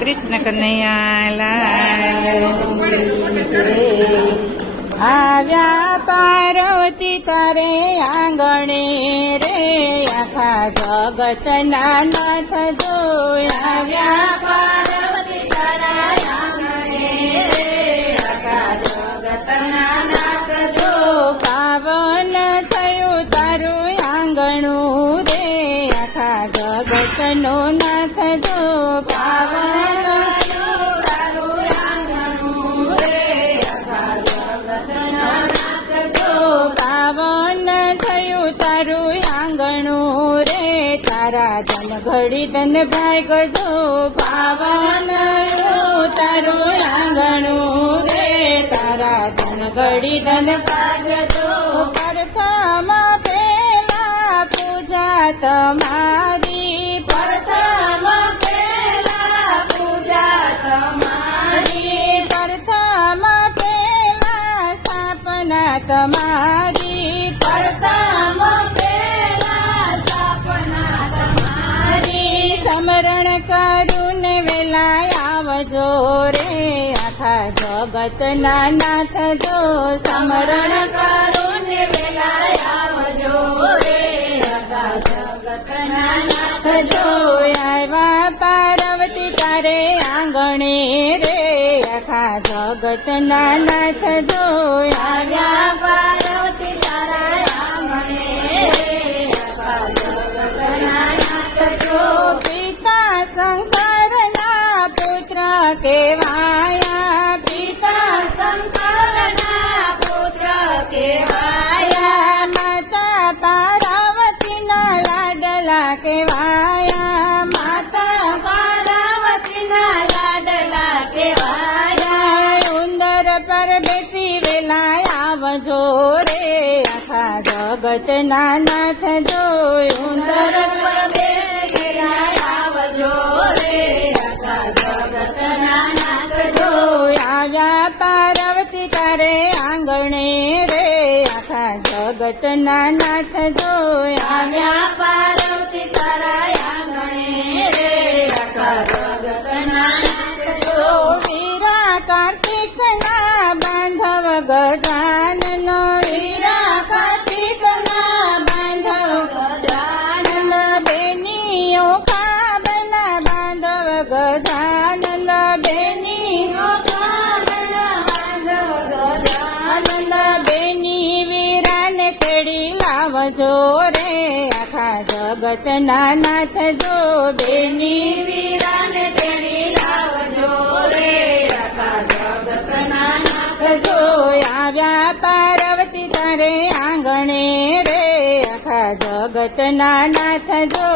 કૃષ્ણ કનૈયા લાલ આવ્યા પાર્વતી તારે આંગણે રે આખા જગતના નાથ જો આવ્યા પાર્વતી તારા આંગણે રે આખા જગતના નાથ જો પાવન થયું તારું આંગણું રે આખા જગતનો નાથ જો પાવન થયું તારું આંગણું રે આખા જગતના નાથ જો પાવન થયું તારું આંગણું રે તારા ધન ઘડી ધન ભાગ જો પાવન થયું તારું આંગણું રે તારા ધન ઘડી ધન ભાગ જો પ્રથમ પેલા પૂજા તમારી પ્રથમ પેલા પૂજા તમારી પ્રથમ પેલા સ્થાપના તમારી પ્રથમ પેલા સ્થાપના તમારી સ્મરણ કરું ને વેલા આવજો રે આખા જગતના નાથ જો સ્મરણ કરું ને વેલા આવજો રે આખા જગતના નાથ જો આવ્યા પાર્વતી તારે આંગણે રે આખા જગતના નાથ જો આવ્યા પાર્વતી તારા આંગણે રે આખા જગતના નાથ જો પિતા શંકરના પુત્ર કેવાયા પિતા શંકરના પુત્ર કેવાયા માતા પાર્વતીના લાડલા કેવાયા માતા પાર્વતીના લાડલા કેવાયા ઉંદર પર બેસી વેલા આવજો રે આખા જગતના નાથ જો ઉંદર પર બેસી વેલા આવજો રે આખા જગતના નાથ જો આવ્યા પાર્વતી તારે આંગણે રે આખા જગતના નાથ જો આવ્યા પાર્વતી તારા આંગણે રે આખા જગતના નાથ જો વીરા કાર્તિકના બાંધવ ગજાનન વીરા કાર્તિકના બાંધવ ગજાનન બેનીઓ ખાબના બાંધવ ગજાનન બેનીઓ ખાબના બાંધવ ગજાનન બેની વીરાને તેડી લાવજો રે આખા જગતના નાથ જો બેની વીરાને તેડી લાવજો રે આખા જગતના નાથ જો આવ્યા પાર્વતી તારે આંગણે રે આખા જગતના નાથ જો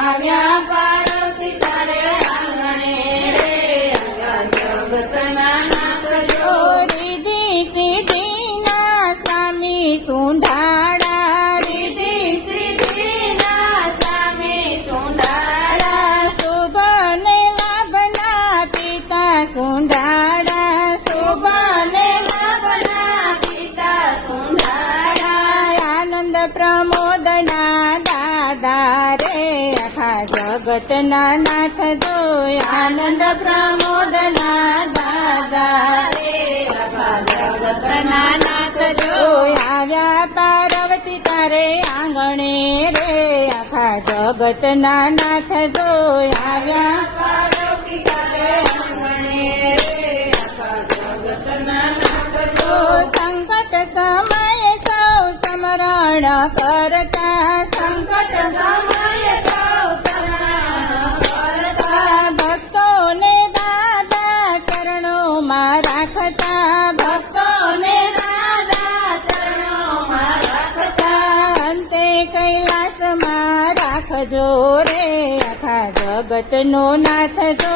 આવ્યા પાર્વતી તારે આંગણે રે આખા જગતના નાથ જો રીધિ સિદ્ધિના સ્વામી સુંઢાળા રીધિ સિદ્ધિના સ્વામી સુંઢાળા શુભ ને લાભના પિતા સુંઢાળા શુભ ને લાભના પિતા સુંઢાળા આનંદ પ્રમોદના દાદા રે આખા જગતના નાથ જો આનંદ પ્રમોદના દાદા રે આખા જગતના નાથ જો આવ્યા પાર્વતી તારે આંગણે રે આખા જગતના નાથ જો આવ્યા પાર્વતી તારે આંગણે રે આખા જગતના નાથ જો સંકટ સમયે સૌ સ્મરણ કરતા સંકટ સમયે સૌ સ્મરણ કરતા ભક્તોને દાદા ચરણોમાં રાખતા ભક્તોને દાદા ચરણોમાં રાખતા અંતે કૈલાસમાં રાખજો રે આખા જગતનો નાથ જો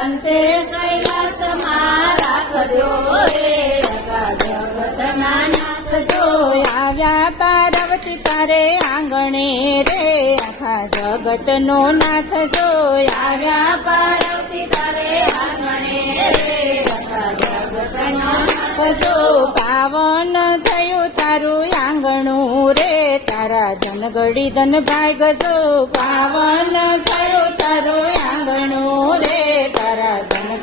અંતે કૈલાસમાં રાખજો રે આખા જગતના નાથ જો આવ્યા પાર્વતી તારે આંગણે રે આખા જગતનો નાથ જો આવ્યા પાર્વતી તારે આંગણે રે આખા જગતનો નાથ જો પાવન થયું તારું આંગણું રે તારા ધન ઘડી ધન ભાગ જો પાવન થયું તારું આંગણું રે તારા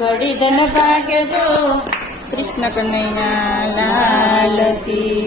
ઘડી ધન ભાગ્ય જો કૃષ્ણ કનૈયા લાલ કી